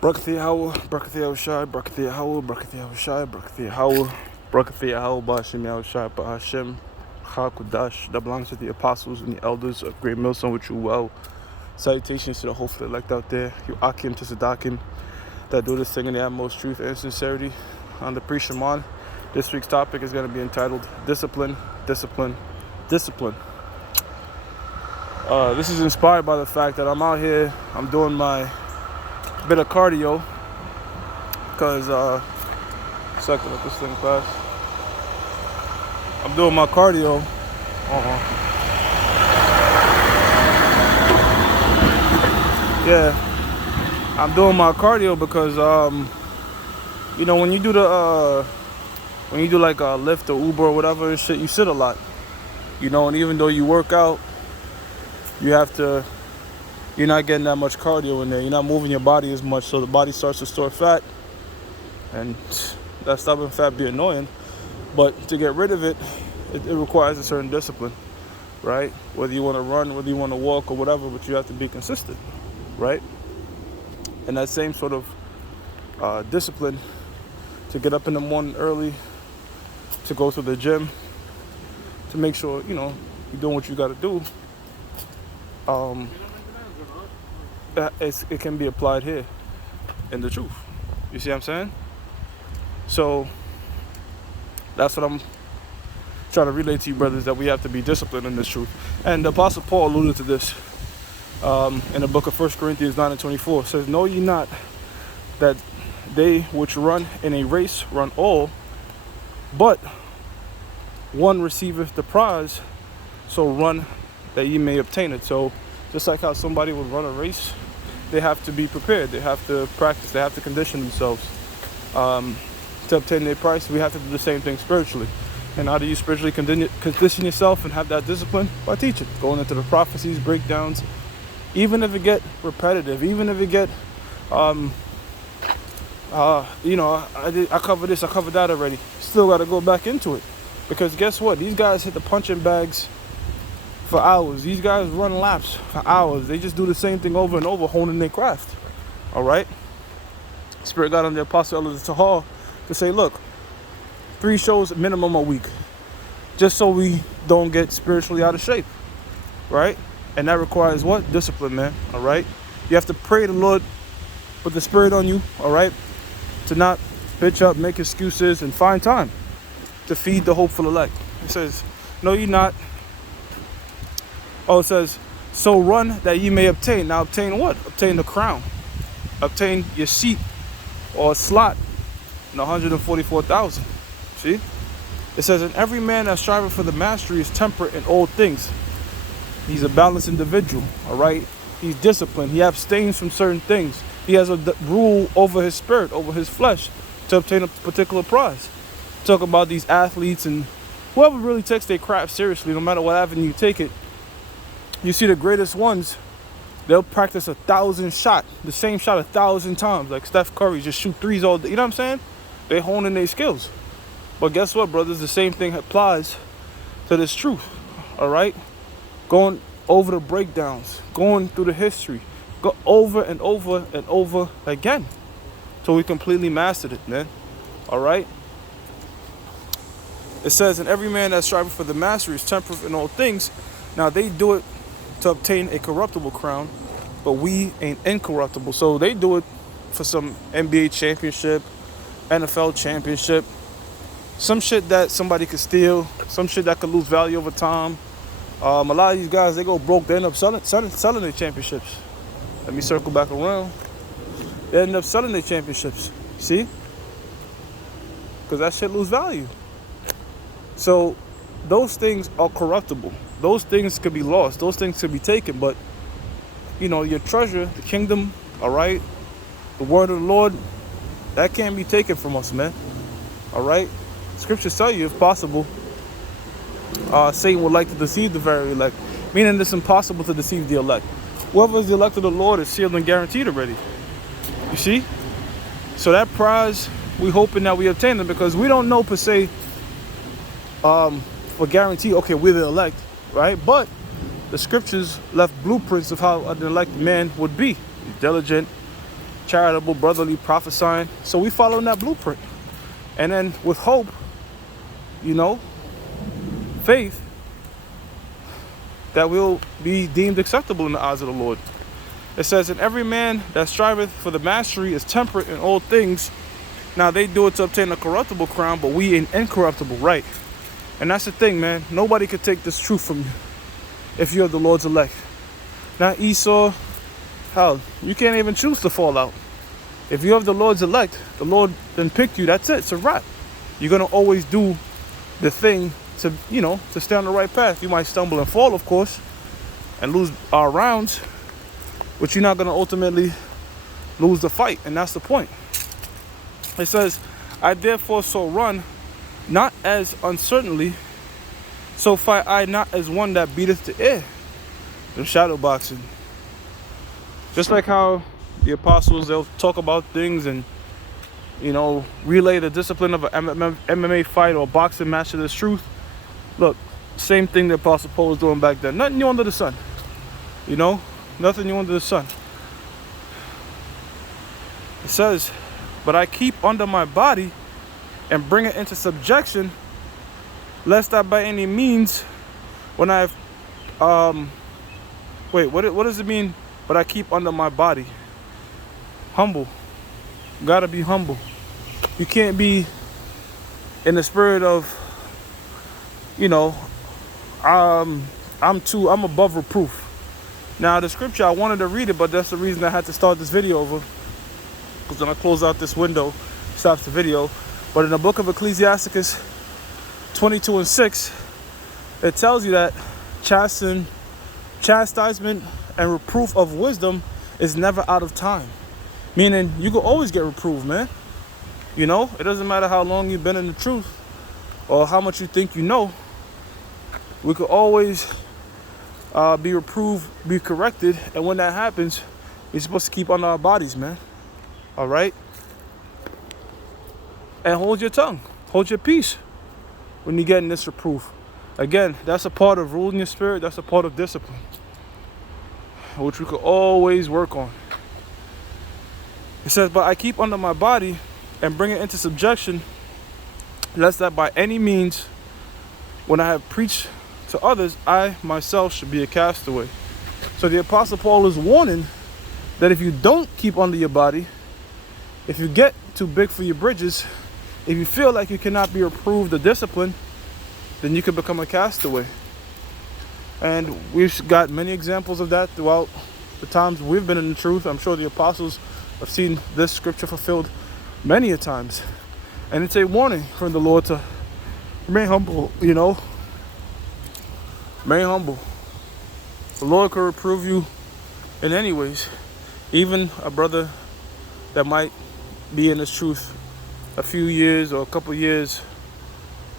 Brakathiya Howell, Brakathiya Shai, Brakathiya Howell, Brakathiya Shai, Brakathiya Howell, Brakathiya Howell, Bashim Yahushai, Bahashem, Chakudash, that belongs to the apostles and the elders of Great Millstone, with you well. Salutations to the hopeful elect out there, you Akim to Sadakim, that do this thing in the utmost truth and sincerity. On the pre-Shaman, this week's topic is going to be entitled Discipline, Discipline, Discipline. This is inspired by the fact that I'm out here, I'm doing my bit of cardio, because, second, let this thing pass. I'm doing my cardio. Yeah, I'm doing my cardio because, when you do like a Lyft or Uber or whatever and shit, you sit a lot, and even though you work out, you're not getting that much cardio in there. You're not moving your body as much, so the body starts to store fat, and that stubborn fat be annoying. But to get rid of it, it requires a certain discipline, right? Whether you want to run, whether you want to walk or whatever, but you have to be consistent, right? And that same sort of discipline to get up in the morning early, to go to the gym, to make sure, you're doing what you got to do. It can be applied here in the truth. You see what I'm saying? So that's what I'm trying to relate to you, brothers, that we have to be disciplined in this truth. And the Apostle Paul alluded to this in the book of 1 Corinthians 9 and 24. It says, "Know ye not that they which run in a race run all, but one receiveth the prize, so run that ye may obtain it." So just like how somebody would run a race, they have to be prepared. They have to practice. They have to condition themselves to obtain their prize. We have to do the same thing spiritually. And how do you spiritually condition yourself and have that discipline? By teaching, going into the prophecies, breakdowns, even if it get repetitive, even if it get, I covered this, I covered that already. Still got to go back into it, because guess what? These guys hit the punching bags for hours. These guys run laps for hours. They just do the same thing over and over, honing their craft. All right. Spirit got on the Apostle Elder Tahar to say, look, 3 shows minimum a week, just so we don't get spiritually out of shape, right? And that requires what? Discipline, man. All right. You have to pray the Lord, put the Spirit on you, all right, to not bitch up, make excuses, and find time to feed the hopeful elect. It says, "No, ye not." Oh, it says, "So run that ye may obtain." Now, obtain what? Obtain the crown. Obtain your seat or slot in 144,000. See? It says, "And every man that striveth for the mastery is temperate in all things." He's a balanced individual, all right? He's disciplined. He abstains from certain things. He has a rule over his spirit, over his flesh, to obtain a particular prize. Talk about these athletes and whoever really takes their craft seriously, no matter what avenue you take it. You see the greatest ones, they'll practice 1,000 shots, the same shot 1,000 times. Like Steph Curry, just shoot threes all day. You know what I'm saying? They hone in their skills. But guess what, brothers? The same thing applies to this truth, all right? Going over the breakdowns, going through the history, go over and over and over again, till we completely mastered it, man, all right? It says, "And every man that striveth for the mastery is temperate in all things." Now, they do it to obtain a corruptible crown, but we ain't incorruptible. So they do it for some NBA championship, NFL championship, some shit that somebody could steal, some shit that could lose value over time. A lot of these guys, they go broke, they end up selling their championships. Let me circle back around. They end up selling their championships, see? Because that shit lose value. So those things are corruptible. Those things could be lost. Those things could be taken. But, your treasure, the kingdom, all right, the word of the Lord, that can't be taken from us, man. All right? Scriptures tell you, if possible, Satan would like to deceive the very elect. Meaning it's impossible to deceive the elect. Whoever is the elect of the Lord is sealed and guaranteed already. You see? So that prize, we hoping that we obtain it, because we don't know per se, for guarantee, okay, we're the elect, right? But the scriptures left blueprints of how an elected man would be. He's diligent, charitable, brotherly, prophesying. So we following that blueprint. And then with hope, you know, faith, that we'll be deemed acceptable in the eyes of the Lord. It says, and every man that striveth for the mastery is temperate in all things. Now they do it to obtain a corruptible crown, but we an incorruptible, right? And that's the thing, man. Nobody could take this truth from you if you're the Lord's elect. Not Esau. Hell, you can't even choose to fall out. If you have the Lord's elect, the Lord then picked you, that's it. It's a wrap. You're going to always do the thing to, you know, to stay on the right path. You might stumble and fall, of course, and lose our rounds, but you're not going to ultimately lose the fight, and that's the point. It says, I therefore so run, not as uncertainly, so fight I not as one that beateth the air. The shadow boxing. Just like how the apostles, they'll talk about things and, you know, relay the discipline of an MMA fight or boxing match to this truth. Look, same thing the Apostle Paul was doing back then. Nothing new under the sun. You know, nothing new under the sun. It says, but I keep under my body and bring it into subjection, lest that by any means, when I've, what does it mean? But I keep under my body. Humble. You gotta be humble. You can't be in the spirit of, you know, I'm above reproof. Now the scripture, I wanted to read it, but that's the reason I had to start this video over. Because when I close out this window, stops the video. But in the book of Ecclesiasticus 22:6, it tells you that chastisement and reproof of wisdom is never out of time. Meaning, you can always get reproved, man. You know, it doesn't matter how long you've been in the truth or how much you think you know. We could always be reproved, be corrected. And when that happens, we're supposed to keep on our bodies, man. All right? And hold your tongue. Hold your peace when you're getting this reproof. Again, that's a part of ruling your spirit. That's a part of discipline, which we could always work on. It says, but I keep under my body and bring it into subjection, lest that by any means, when I have preached to others, I myself should be a castaway. So the Apostle Paul is warning that if you don't keep under your body, if you get too big for your bridges, if you feel like you cannot be reproved or disciplined, then you could become a castaway. And we've got many examples of that throughout the times we've been in the truth. I'm sure the apostles have seen this scripture fulfilled many a times. And it's a warning from the Lord to remain humble, you know. Remain humble. The Lord could reprove you in any ways. Even a brother that might be in this truth a few years or a couple years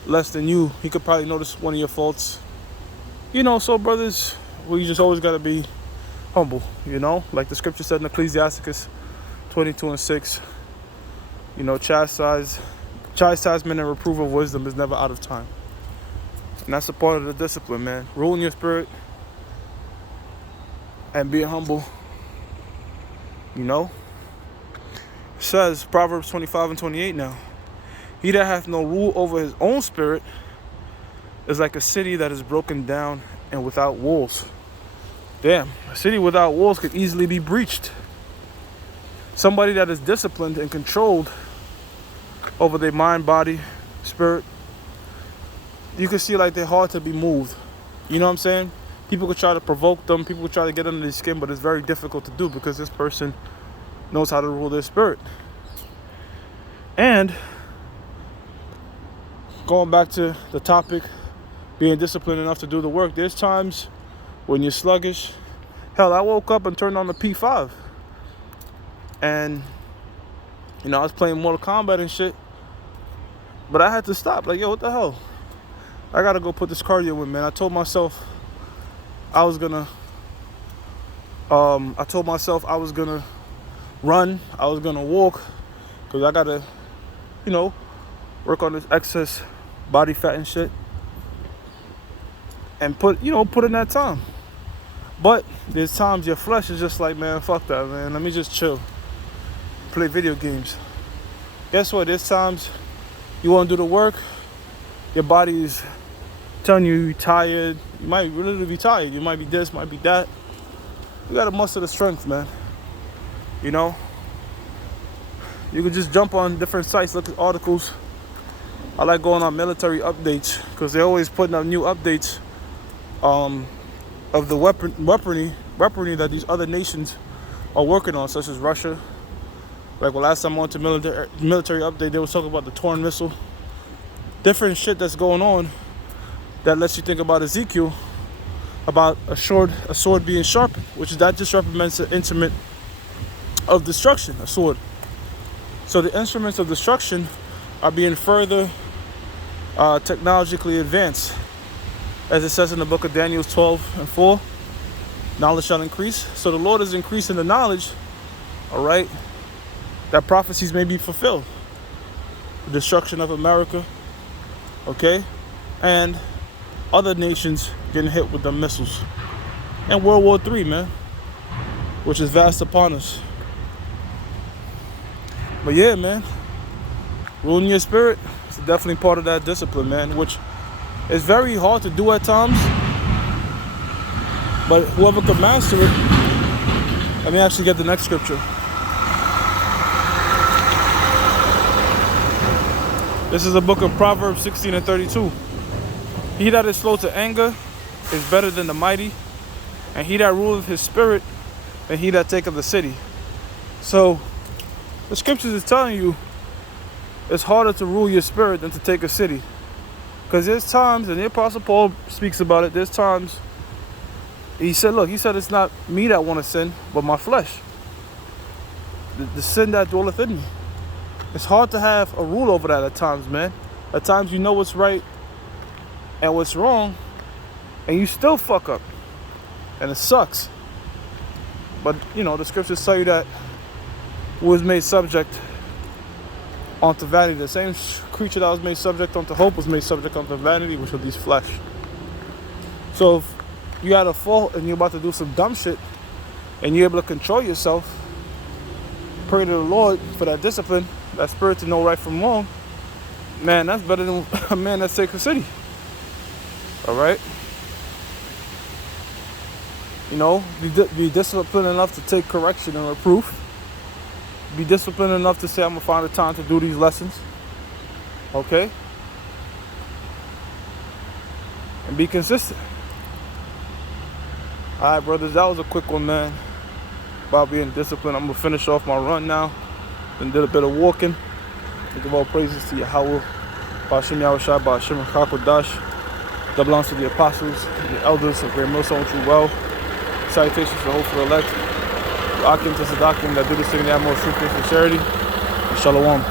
less than you, he could probably notice one of your faults. You know, so brothers, we just always got to be humble, you know. Like the scripture said in Ecclesiasticus 22:6, you know, chastisement and reproof of wisdom is never out of time. And that's a part of the discipline, man. Ruling your spirit and being humble, you know. It says, Proverbs 25:28 now, he that hath no rule over his own spirit is like a city that is broken down and without walls. Damn, a city without walls could easily be breached. Somebody that is disciplined and controlled over their mind, body, spirit, you can see like they're hard to be moved. You know what I'm saying? People could try to provoke them, people could try to get under their skin, but it's very difficult to do because this person knows how to rule their spirit. And going back to the topic, being disciplined enough to do the work, there's times when you're sluggish. Hell, I woke up and turned on the P5. And, you know, I was playing Mortal Kombat and shit. But I had to stop. Like, yo, what the hell? I gotta go put this cardio in, man. I told myself I was gonna run, I was gonna walk, because I gotta, you know, work on this excess body fat and shit. And put in that time. But there's times your flesh is just like, man, fuck that, man. Let me just chill. play video games. Guess what? There's times you want to do the work, your body is telling you you're tired. You might really be tired. You might be this, might be that. You gotta muster the strength, man. You know? You can just jump on different sites, look at articles. I like going on military updates because they're always putting up new updates of the weaponry that these other nations are working on, such as Russia. Like last time I went to military update, they were talking about the Torn missile. Different shit that's going on that lets you think about Ezekiel, about a sword being sharpened, that just represents an instrument of destruction, a sword. So the instruments of destruction are being further technologically advanced. As it says in the book of Daniel 12:4, knowledge shall increase. So the Lord is increasing the knowledge, all right, that prophecies may be fulfilled. The destruction of America, okay, and other nations getting hit with the missiles. And World War III, man, which is vast upon us. But yeah, man, ruling your spirit is definitely part of that discipline, man, which is very hard to do at times. But whoever could master it, let me actually get the next scripture. This is the book of Proverbs 16:32. He that is slow to anger is better than the mighty, and he that ruleth his spirit than he that taketh the city. So the scriptures is telling you it's harder to rule your spirit than to take a city. Because there's times, and the Apostle Paul speaks about it, there's times he said it's not me that want to sin, but my flesh. The sin that dwelleth in me. It's hard to have a rule over that at times, man. At times you know what's right and what's wrong, and you still fuck up. And it sucks. But, you know, the scriptures tell you that who was made subject unto vanity. The same creature that was made subject unto hope was made subject unto vanity, which was these flesh. So if you had a fault and you're about to do some dumb shit and you're able to control yourself, pray to the Lord for that discipline, that spirit to know right from wrong, man, that's better than a man that takes a city. All right? You know, be disciplined enough to take correction and reproof. Be disciplined enough to say, I'm going to find the time to do these lessons. Okay? And be consistent. Alright, brothers, that was a quick one, man. About being disciplined. I'm going to finish off my run now. And did a bit of walking. To give all praises to Yahweh. Ba'ashem Yahushua, Ba'ashem HaKakodash. That belongs to the apostles, the elders of Great Millstone True Well. Salutations to the hopeful elect. Akim to Sadakim that do this thing that more truth and sincerity. Shalom.